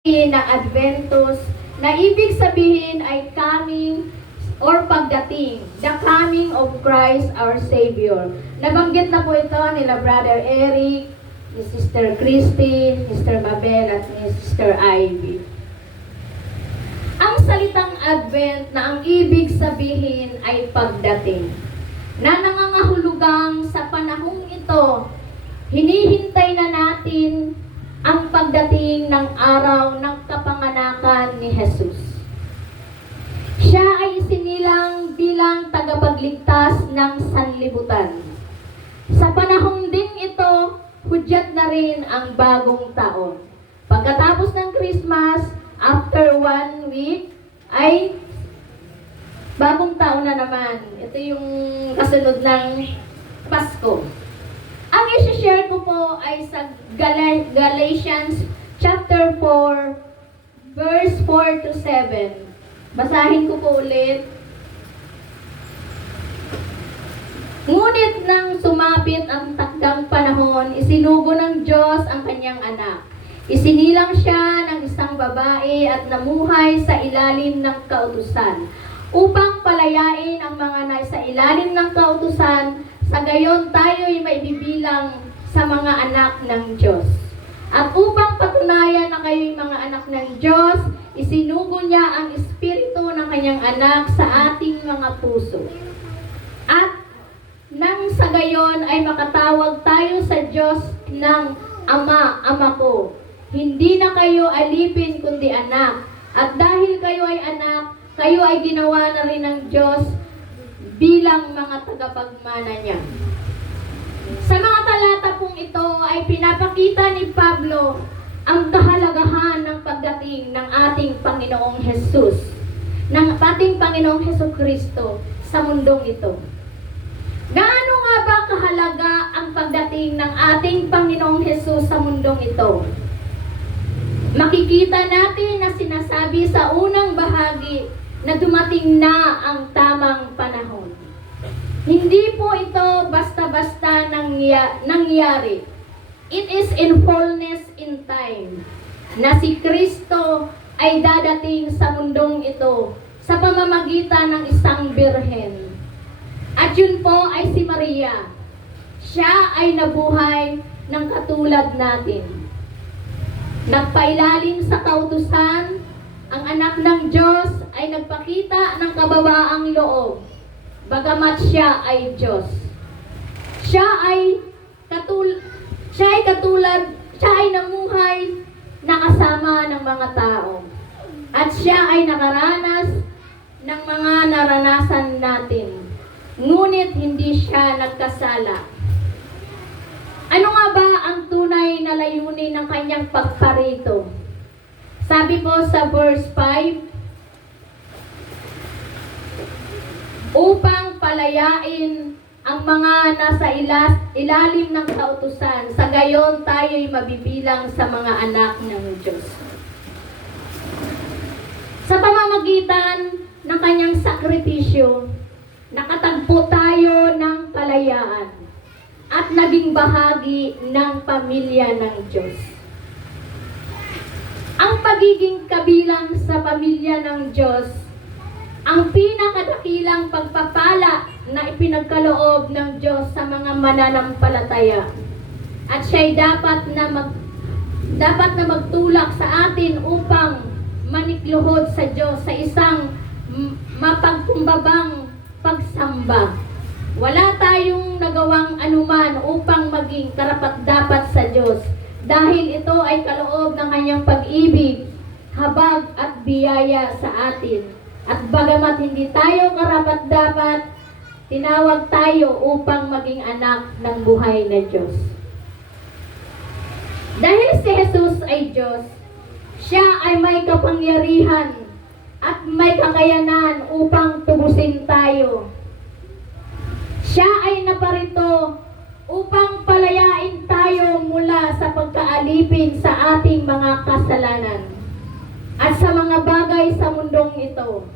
ng Adventus na ibig sabihin ay coming or pagdating, the coming of Christ our Savior. Nabanggit na po ito nila Brother Eric, ni Sister Christine, Sister Mabel at ni Sister Ivy. Ang salitang Advent na ang ibig sabihin ay pagdating, na nangangahulugang sa panahong ito, hinihintay na natin ang pagdating ng araw ng kapanganakan ni Jesus. Siya ay isinilang bilang tagapagligtas ng sanlibutan. Sa panahon ding ito, hudyat na rin ang bagong taon. Pagkatapos ng Christmas, after 1 week, ay bagong taon na naman. Ito yung kasunod ng Pasko. Ang isi-share ko po ay sa Galatians chapter 4, verse 4 to 7. Basahin ko po ulit. Ngunit nang sumapit ang takdang panahon, isinugo ng Diyos ang kanyang anak. Isinilang siya ng isang babae at namuhay sa ilalim ng kautusan, upang palayain ang mga nasa ilalim ng kautusan. Sa gayon tayo'y maibibilang sa mga anak ng Diyos. At upang patunayan na kayo'y mga anak ng Diyos, isinugo niya ang Espiritu ng kanyang anak sa ating mga puso. At nang sa gayon ay makatawag tayo sa Diyos ng Ama, Ama ko. Hindi na kayo alipin kundi anak. At dahil kayo ay anak, kayo ay ginawa na rin ng Diyos bilang mga tagapagmana niya. Sa mga talata pong ito ay pinapakita ni Pablo ang kahalagahan ng pagdating ng ating Panginoong Jesus, ng ating Panginoong Hesukristo sa mundong ito. Gaano nga ba kahalaga ang pagdating ng ating Panginoong Jesus sa mundong ito? Makikita natin na sinasabi sa unang bahagi na dumating na ang tamang panahon. Hindi po ito basta-basta nangyari. It is in fullness in time na si Kristo ay dadating sa mundong ito sa pamamagitan ng isang birhen. At yun po ay si Maria. Siya ay nabuhay ng katulad natin. Nagpailalim sa kautusan, ang anak ng Diyos ay nagpakita ng kababaang loob, bagamat siya ay Diyos. Siya ay namuhay na kasama ng mga tao. At siya ay nakaranas ng mga naranasan natin. Ngunit hindi siya nagkasala. Ano nga ba ang tunay na layunin ng kanyang pagparito? Sabi po sa verse 5, upang palayain ang mga nasa ilalim ng kautusan, sa gayon tayo'y mabibilang sa mga anak ng Diyos. Sa pamamagitan ng kanyang sakripisyo, nakatagpo tayo ng kalayaan at naging bahagi ng pamilya ng Diyos. Ang pagiging kabilang sa pamilya ng Diyos, ang pinakadakilang pagpapala na ipinagkaloob ng Diyos sa mga mananampalataya. At siya'y dapat na magtulak sa atin upang manikluhod sa Diyos sa isang mapagkumbabang pagsamba. Wala tayong nagawang anuman upang maging karapat-dapat sa Diyos, dahil ito ay kaloob ng kanyang pag-ibig, habag at biyaya sa atin. At bagamat hindi tayo karapat-dapat, tinawag tayo upang maging anak ng buhay na Diyos. Dahil si Jesus ay Diyos, siya ay may kapangyarihan at may kakayanan upang tubusin tayo. Siya ay naparito upang palayain tayo mula sa pagkaalipin sa ating mga kasalanan at sa mga bagay sa mundong ito.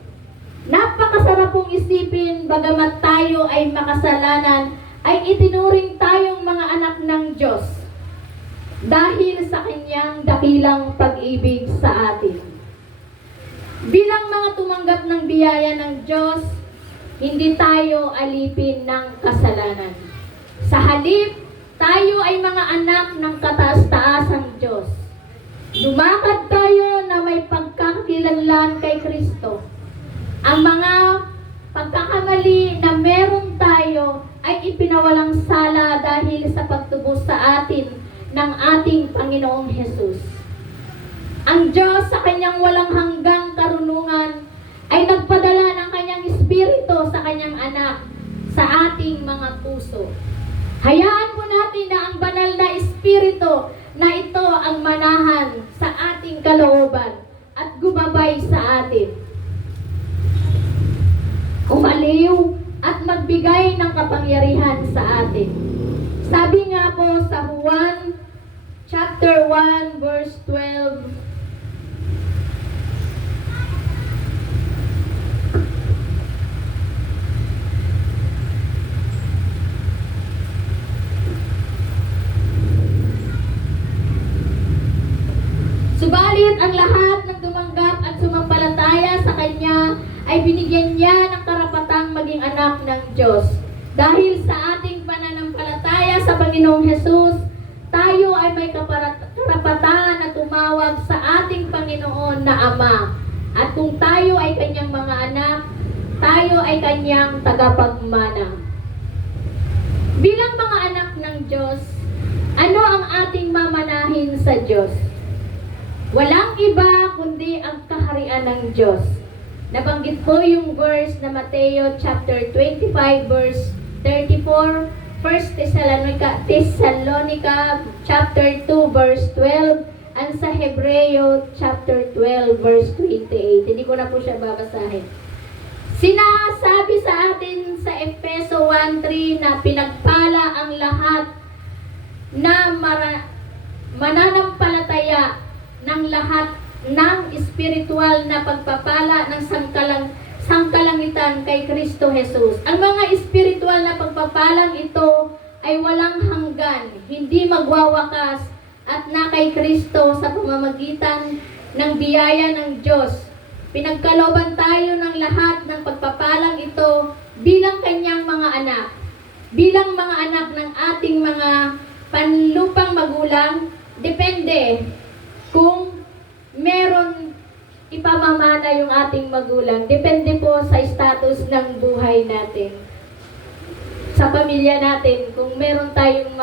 Napakasarap pong isipin, bagamat tayo ay makasalanan, ay itinuring tayong mga anak ng Diyos. dahil sa kanyang dakilang pag-ibig sa atin. Bilang mga tumanggap ng biyaya ng Diyos, hindi tayo alipin ng kasalanan. Sa halip, tayo ay mga anak ng kataas-taasang Diyos. Lumakad tayo na may pagkakakilanlan kay Kristo. Ang mga pagkakamali na meron tayo ay ipinawalang sala dahil sa pagtubos sa atin ng ating Panginoong Hesus. Ang Diyos sa kanyang walang hanggang karunungan ay nagpadala ng kanyang Espiritu sa kanyang anak sa ating mga puso. Hayaan po natin na ang banal na Espiritu na ito ang manahan sa ating kalooban at gumabay sa atin. Umaliw at magbigay ng kapangyarihan sa atin. Sabi nga po sa Juan chapter 1 verse 12, subalit ang lahat ng tumanggap at sumampalataya sa Kanya ay binigyan niya ng karapatang maging anak ng Diyos. Dahil sa ating pananampalataya sa Panginoong Hesus, tayo ay may karapatan na tumawag sa ating Panginoon na Ama. At kung tayo ay Kanyang mga anak, tayo ay Kanyang tagapagmana. Bilang mga anak ng Diyos, ano ang ating mamanahin sa Diyos? Walang iba kundi ang kaharian ng Diyos. Nabanggit po yung verse na Mateo chapter 25 verse 34, 1 Thessalonica chapter 2 verse 12, and sa Hebreo chapter 12 verse 28. Hindi ko na po siya babasahin. Sinasabi sa atin sa Efeso 1:3 na pinagpala ang lahat na mananampalataya ng lahat ng espiritual na pagpapala ng sangkalangitan kay Kristo Jesus. Ang mga espiritual na pagpapalang ito ay walang hanggan, hindi magwawakas, at na kay Kristo sa pamamagitan ng biyaya ng Diyos. Pinagkalooban tayo ng lahat ng pagpapalang ito bilang Kanyang mga anak. Bilang mga anak ng ating mga panlupang magulang, depende kung meron ipamamana yung ating magulang. Depende po sa status ng buhay natin. Sa pamilya natin, kung meron tayong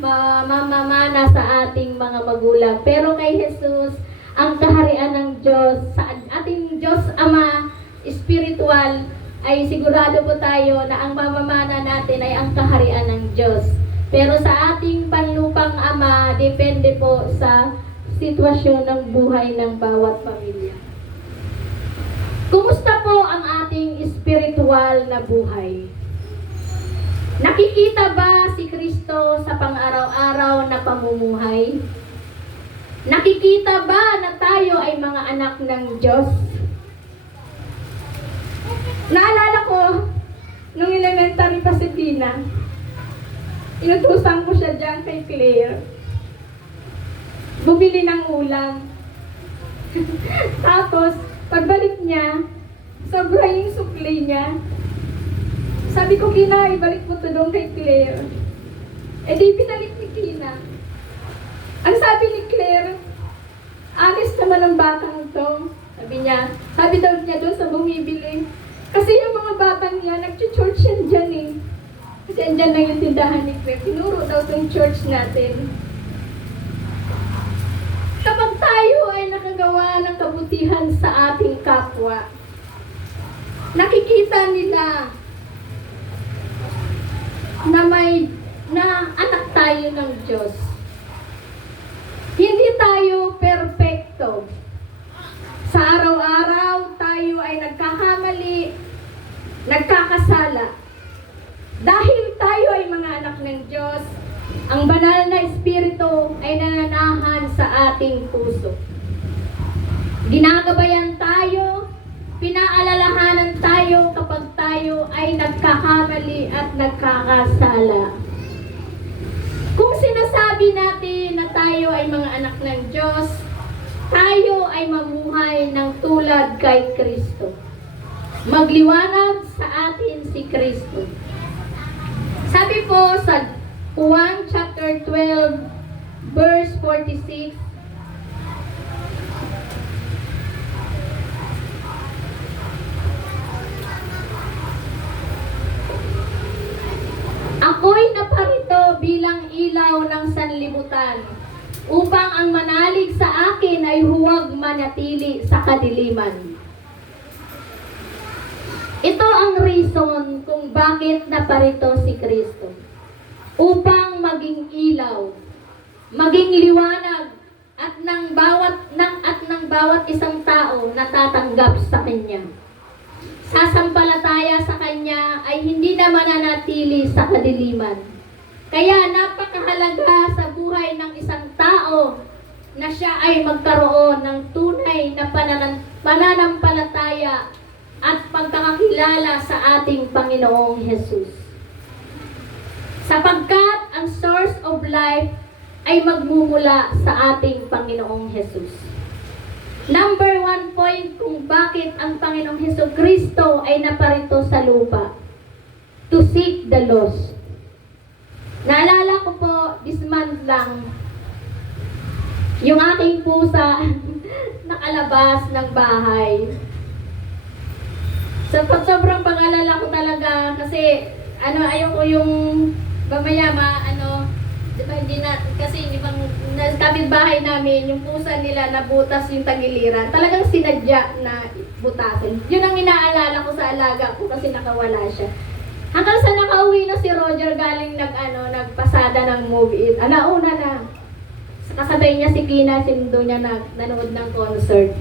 mamamana sa ating mga magulang. Pero kay Jesus, ang kaharian ng Diyos, sa ating Diyos Ama, spiritual, ay sigurado po tayo na ang mamamana natin ay ang kaharian ng Diyos. Pero sa ating panlupang ama, depende po sa sitwasyon ng buhay ng bawat pamilya. Kumusta po ang ating spiritual na buhay? Nakikita ba si Kristo sa pang-araw-araw na pamumuhay? Nakikita ba na tayo ay mga anak ng Diyos? Naalala ko, nung elementary pa si Tina, inutusan ko siya dyan kay Claire. Bumili ng ulam. Tapos, pagbalik niya, sobra yung sukli niya. Sabi ko, Kina, ibalik mo to doon kay Claire. Eh di pinalik ni Kina. Ang sabi ni Claire, honest naman ang batang to. Sabi daw niya doon sa bumibili. Kasi yung mga batang niya, nag-church yan dyan eh. Kasi andyan lang yung tindahan ni Claire. Tinuro daw itong church natin. Kapag tayo ay nakagawa ng kabutihan sa ating kapwa, nakikita nila na anak tayo ng Diyos. Hindi tayo perpekto. Sa araw-araw, tayo ay nagkakamali, nagkakasala. Dahil tayo ay mga anak ng Diyos, ang banal na Espiritu ay nananahan sa ating puso. Ginagabayan tayo, pinaalalahanan tayo kapag tayo ay nagkakamali at nagkakasala. Kung sinasabi sabi natin na tayo ay mga anak ng Diyos, tayo ay mamuhay ng tulad kay Kristo. Magliwanag sa atin si Kristo. Sabi po sa Juan chapter 12, verse 46, ako'y naparito bilang ilaw ng sanlibutan, upang ang manalig sa akin ay huwag manatili sa kadiliman. Ito ang reason kung bakit naparito si Kristo. Upang maging ilaw, maging liwanag, at ng bawat isang tao na tatanggap sa Kanya. Sasampalataya sa Kanya ay hindi na mananatili sa kadiliman. Kaya napakahalaga sa buhay ng isang tao na siya ay magkaroon ng tunay na pananampalataya at pagkakakilala sa ating Panginoong Jesus. Sapagkat ang source of life ay magmumula sa ating Panginoong Jesus. Number 1 point kung bakit ang Panginoong Hesus Kristo ay naparito sa lupa. To seek the lost. Naalala ko po, this month lang, yung aking pusa nakalabas ng bahay. So, sobrang pag-alala ko talaga kasi ayoko yung mamaya diba, hindi na, kasi ibang kapitbahay namin, yung pusa nila nabutas yung tagiliran. Talagang sinadya na butasin. Yun ang inaalala ko sa alaga ko kasi nakawala siya. Hanggang sa nakauwi na si Roger galing nagpasada ng movie. Alauna na. Kasabay niya si Kina, sinundo niya nanood ng concert.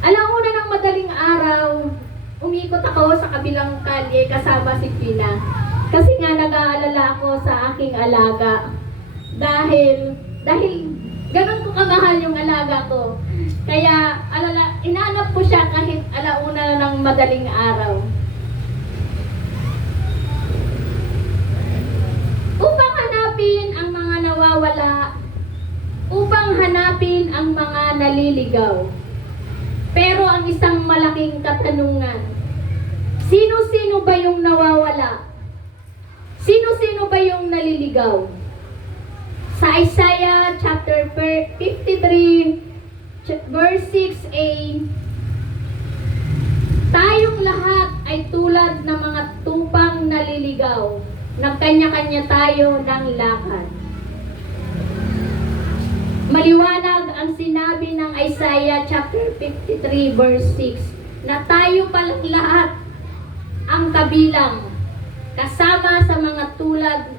Alauna ng madaling araw, umikot ako sa kabilang kalye kasama si Kina. Kasi nga nag-aalala ako sa aking alaga. Dahil ganun ko kamahal yung alaga ko. Kaya inaanap ko siya kahit alauna ng madaling araw. Upang hanapin ang mga nawawala, upang hanapin ang mga naliligaw. Pero ang isang malaking katanungan, sino-sino ba yung nawawala? Sino-sino ba yung naliligaw? Sa Isaiah chapter 53, verse 6a, tayong lahat ay tulad ng mga tupang naliligaw. Nagkanya-kanya tayo ng lakad. Maliwanag ang sinabi ng Isaiah chapter 53, verse 6, na tayo palang lahat ang kabilang, kasama sa mga tulad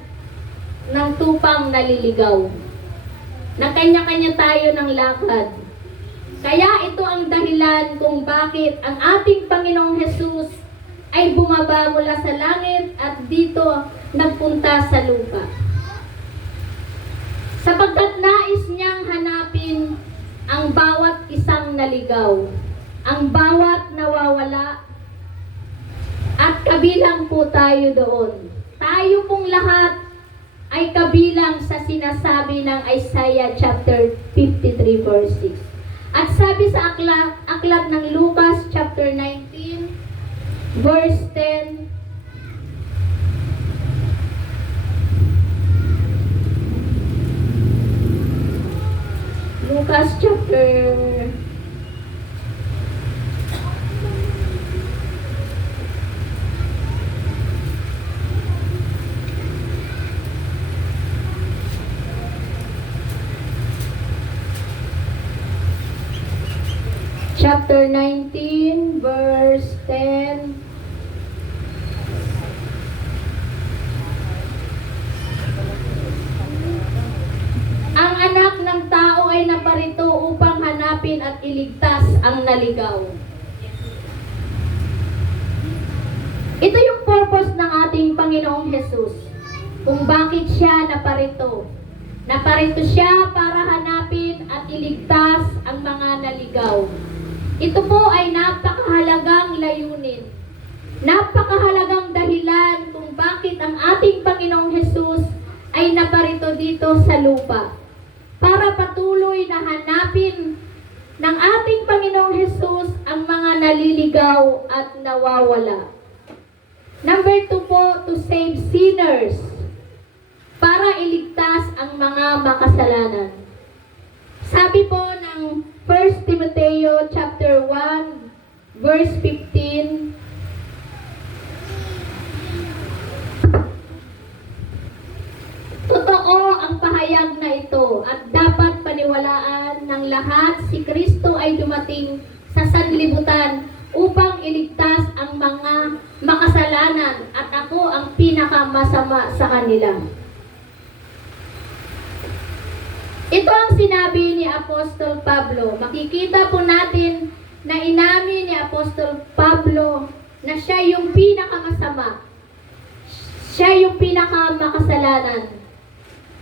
ng tupang naliligaw. Nakanya-kanya tayo ng lakad. Kaya ito ang dahilan kung bakit ang ating Panginoong Hesus ay bumaba mula sa langit at dito nagpunta sa lupa. Sapagkat nais niyang hanapin ang bawat isang naligaw, ang bawat nawawala, at kabilang po tayo doon. Tayo pong lahat ay kabilang sa sinasabi ng Isaiah chapter 53 verse 6. At sabi sa aklat ng Lucas chapter 19 verse 10, Lucas chapter chapter 19, verse 10. Ang anak ng tao ay naparito upang hanapin at iligtas ang naligaw. Ito yung purpose ng ating Panginoong Hesus. Kung bakit siya naparito. Naparito siya para hanapin at iligtas ang mga naligaw. Ito po ay napakahalagang layunin. Napakahalagang dahilan kung bakit ang ating Panginoong Hesus ay naparito dito sa lupa para patuloy na hanapin ng ating Panginoong Hesus ang mga naliligaw at nawawala. Number 2 po, to save sinners, para iligtas ang mga makasalanan. Sabi po ng 1 Timoteo chapter 1 verse 15, totoo ang pahayag na ito at dapat paniwalaan ng lahat, si Kristo ay dumating sa sanlibutan upang iligtas ang mga makasalanan at ako ang pinakamasama sa kanila. Ito ang sinabi ni Apostol Pablo. Makikita po natin na inamin ni Apostol Pablo na siya yung pinakamasama. Siya yung pinakamakasalanan.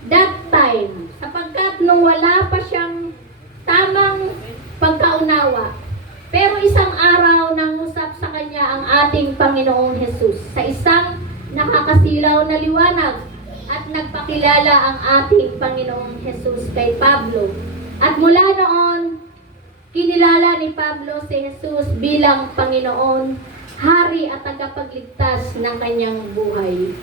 That time, sapagkat nung wala pa siyang tamang pagkaunawa, pero isang araw nangusap sa kanya ang ating Panginoong Hesus sa isang nakakasilaw na liwanag at nagpakilala ang ating Panginoong Hesus kay Pablo. At mula noon, kinilala ni Pablo si Hesus bilang Panginoon, Hari at tagapagligtas ng kanyang buhay.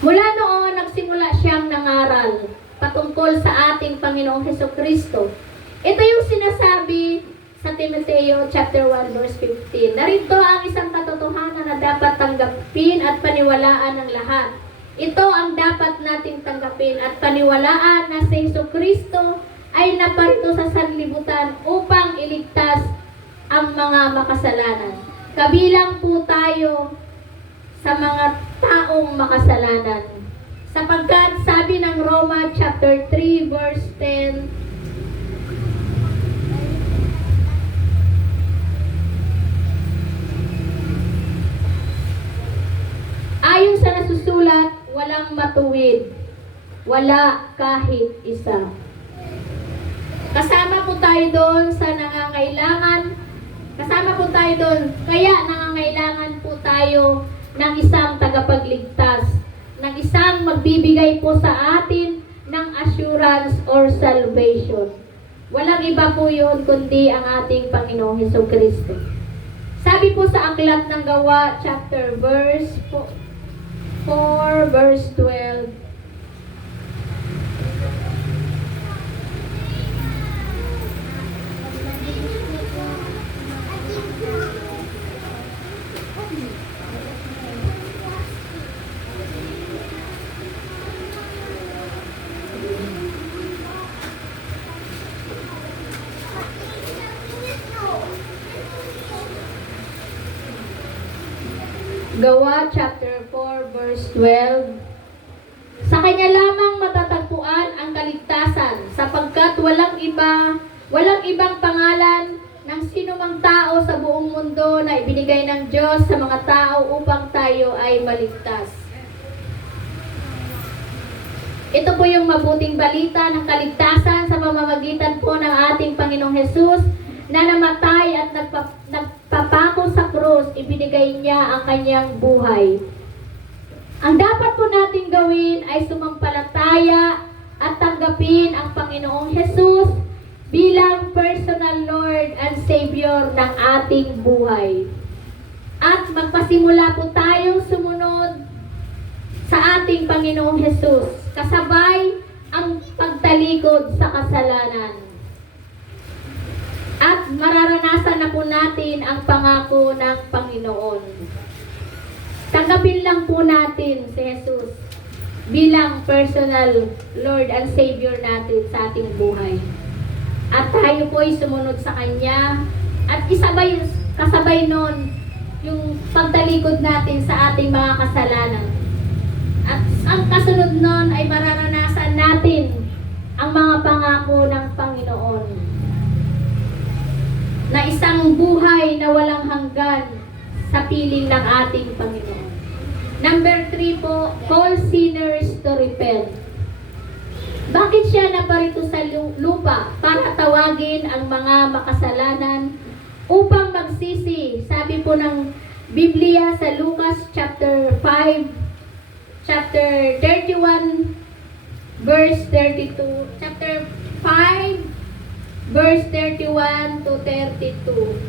Mula noon, nagsimula siyang nangaral patungkol sa ating Panginoong Hesukristo. Ito yung sinasabi sa Timoteo chapter 1 verse 15. Narito ang isang katotohanan na dapat tanggapin at paniwalaan ng lahat. Ito ang dapat nating tanggapin at paniwalaan na si Hesukristo ay naparito sa sanlibutan upang iligtas ang mga makasalanan. Kabilang po tayo sa mga taong makasalanan. Sapagkat sabi ng Roma chapter 3 verse 10, ayon sa nasusulat, walang matuwid, wala kahit isa. Kasama po tayo doon sa nangangailangan, kaya nangangailangan po tayo ng isang tagapagligtas, ng isang magbibigay po sa atin ng assurance or salvation. Walang iba po yun kundi ang ating Panginoong Hesukristo. Sabi po sa Aklat ng Gawa, chapter verse 4, verse 12, Gawa chapter 4 verse 12, sa kanya lamang matatagpuan ang kaligtasan, sapagkat walang ibang pangalan ng sinumang tao sa buong mundo na ibinigay ng Diyos sa mga tao upang tayo ay maligtas. Ito po yung mabuting balita ng kaligtasan sa pamamagitan po ng ating Panginoong Hesus na namatay at nagpapako sa krus, ibinigay niya ang kanyang buhay. Ang dapat po natin gawin ay sumampalataya at tanggapin ang Panginoong Hesus bilang personal Lord and Savior ng ating buhay. At magpasimula po tayong sumunod sa ating Panginoong Hesus, kasabay ang pagtalikod sa kasalanan. At mararanasan na po natin ang pangako ng Panginoon. Tanggapin lang po natin si Jesus bilang personal Lord and Savior natin sa ating buhay. At tayo po ay sumunod sa Kanya at kasabay nun yung pagtalikod natin sa ating mga kasalanan. At ang kasunod nun ay mararanasan natin ang mga pangako ng Panginoon, na isang buhay na walang hanggan sa piling ng ating Panginoon. Number 3 po, call sinners to repent. Bakit siya naparito sa lupa? Para tawagin ang mga makasalanan upang magsisi. Sabi po ng Biblia sa Lucas chapter 5 chapter 31, verse 32. Chapter 5, verse 31 to 32.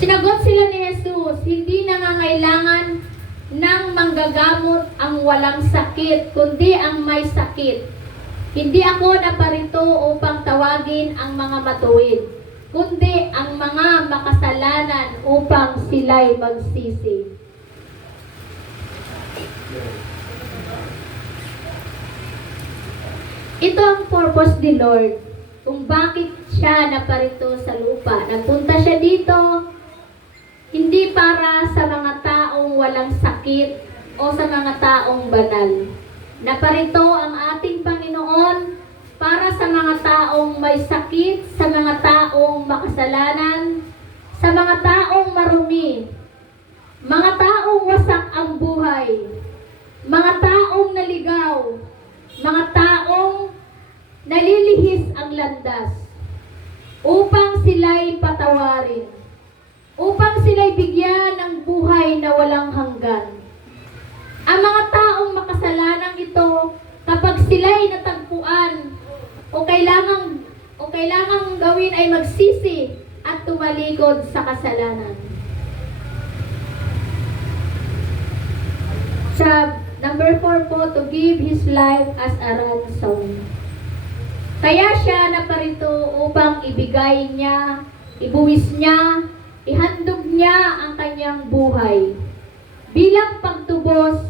Sinagot sila ni Jesus, hindi nangangailangan ng manggagamot ang walang sakit, kundi ang may sakit. Hindi ako naparito upang tawagin ang mga matuwid, kundi ang mga makasalanan upang sila'y magsisi. Ito ang purpose ni Lord, kung bakit siya naparito sa lupa. Nagpunta siya dito, hindi para sa mga taong walang sakit o sa mga taong banal. Naparito ang ating Panginoon para sa mga taong may sakit, sa mga taong makasalanan, sa mga taong marumi, mga taong wasak ang buhay, mga taong naligaw, mga taong nalilihis ang landas, upang sila'y patawarin, upang sila'y bigyan ng buhay na walang hanggan. Ang mga taong makasalanang ito, kapag sila'y natagpuan o kailangang gawin ay magsisi at tumalikod sa kasalanan. Sa number 4 po, to give his life as a ransom. Kaya siya naparito upang ibigay niya, ibuwis niya, ihandog niya ang kanyang buhay bilang pagtubos,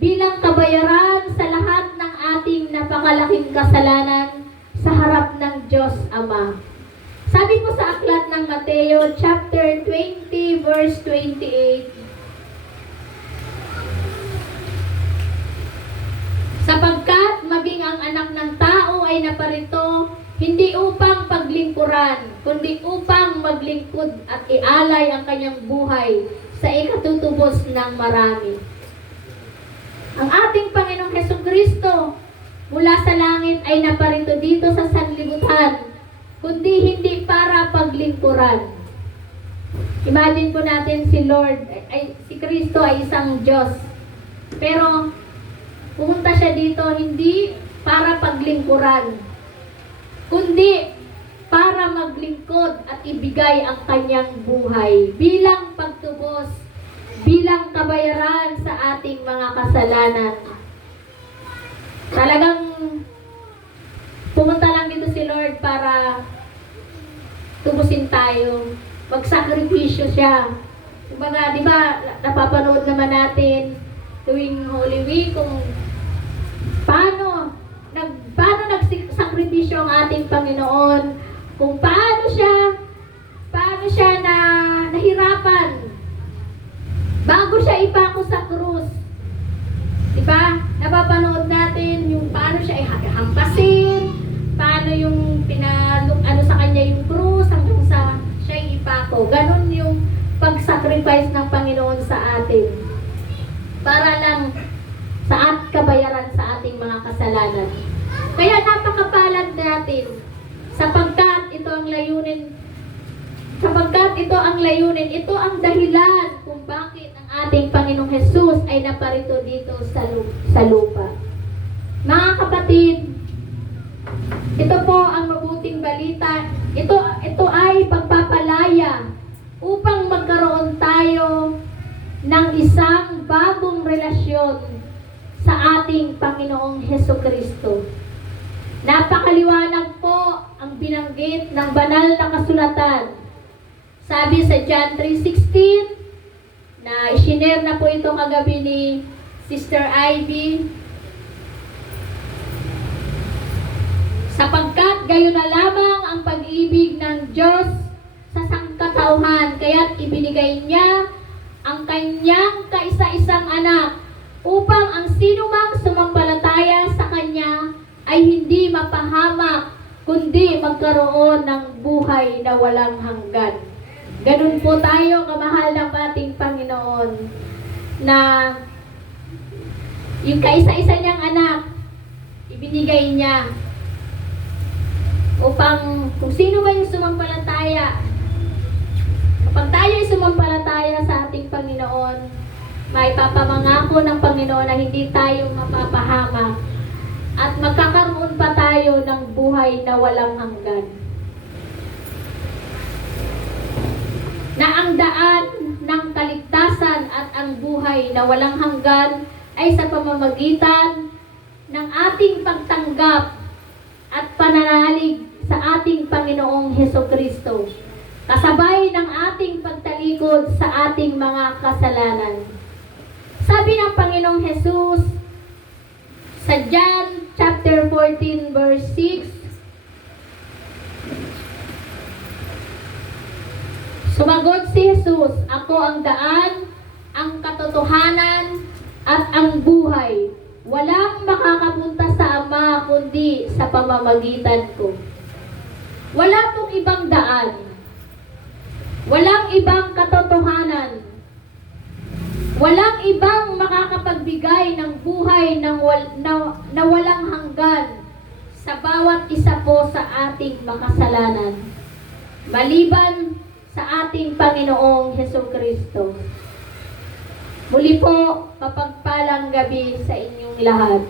bilang kabayaran sa lahat ng ating napakalaking kasalanan sa harap ng Diyos Ama. Sabi po sa aklat ng Mateo chapter 20 verse 28, sapagkat maging ang anak ng tao ay naparito hindi upang paglingkuran, kundi upang maglingkod at ialay ang kanyang buhay sa ikatutubos ng marami. Ang ating Panginoong Hesukristo mula sa langit ay naparito dito sa sanlibutan, kundi hindi para paglingkuran. Imagine po natin si Kristo ay isang Diyos. Pero pumunta siya dito hindi para paglingkuran, kundi para maglingkod at ibigay ang kanyang buhay bilang pagtubos, bilang kabayaran sa ating mga kasalanan. Talagang pumunta lang dito si Lord para tubusin tayo, magsakripisyo siya. Kumbaga, di ba, napapanood naman natin tuwing Holy Week kung paano nagsakripisyo ang ating Panginoon, kung paano siya nahirapan bago siya ipako sa krus. Diba? Napapanood natin yung paano siya ihampasin, paano yung sa kanya yung krus hanggang sa siya ipako. Ganon yung pag-sacrifice ng Panginoon sa atin. Para lang sa kabayaran sa ating mga kasalanan. Kaya napakapalad natin sapagkat ito ang layunin, ito ang dahilan kung bakit ang ating Panginoong Jesus ay naparito dito sa lupa. Mga kapatid, ito po ang mabuting balita. Ito ay pagpapalaya upang magkaroon tayo ng isang bagong relasyon sa ating Panginoong Hesukristo. Napakaliwanag po ang binanggit ng banal na kasulatan. Sabi sa John 3:16, na isinare na po ito kagabi ni Sister Ivy, sapagkat gayon na lamang ang pag-ibig ng Diyos sa sangkatauhan, kaya't ibinigay niya ang kanyang kaisa-isang anak upang ang sinumang sumampalataya sa kanya ay hindi mapahamak, kundi magkaroon ng buhay na walang hanggan. Ganun po tayo, kamahal ng ating Panginoon, na yung kaisa-isa niyang anak, ibinigay niya upang kung sino man yung sumampalataya, kapag tayo ay sumampalataya sa ating Panginoon, May papamangako ng Panginoon na hindi tayo mapapahamak at magkakaroon pa tayo ng buhay na walang hanggan. Na ang daan ng kaligtasan at ang buhay na walang hanggan ay sa pamamagitan ng ating pagtanggap at pananalig sa ating Panginoong Hesukristo, kasabay ng ating pagtalikod sa ating mga kasalanan. Sabi ng Panginoong Jesus sa John chapter 14 verse 6, sumagot si Jesus, "Ako ang daan, ang katotohanan, at ang buhay. Walang makakapunta sa Ama kundi sa pamamagitan ko." Wala pong ibang daan. Walang ibang katotohanan. Walang ibang makakapagbigay ng buhay na walang hanggan sa bawat isa po sa ating makasalanan, maliban sa ating Panginoong Hesukristo. Muli po, mapagpalang gabi sa inyong lahat.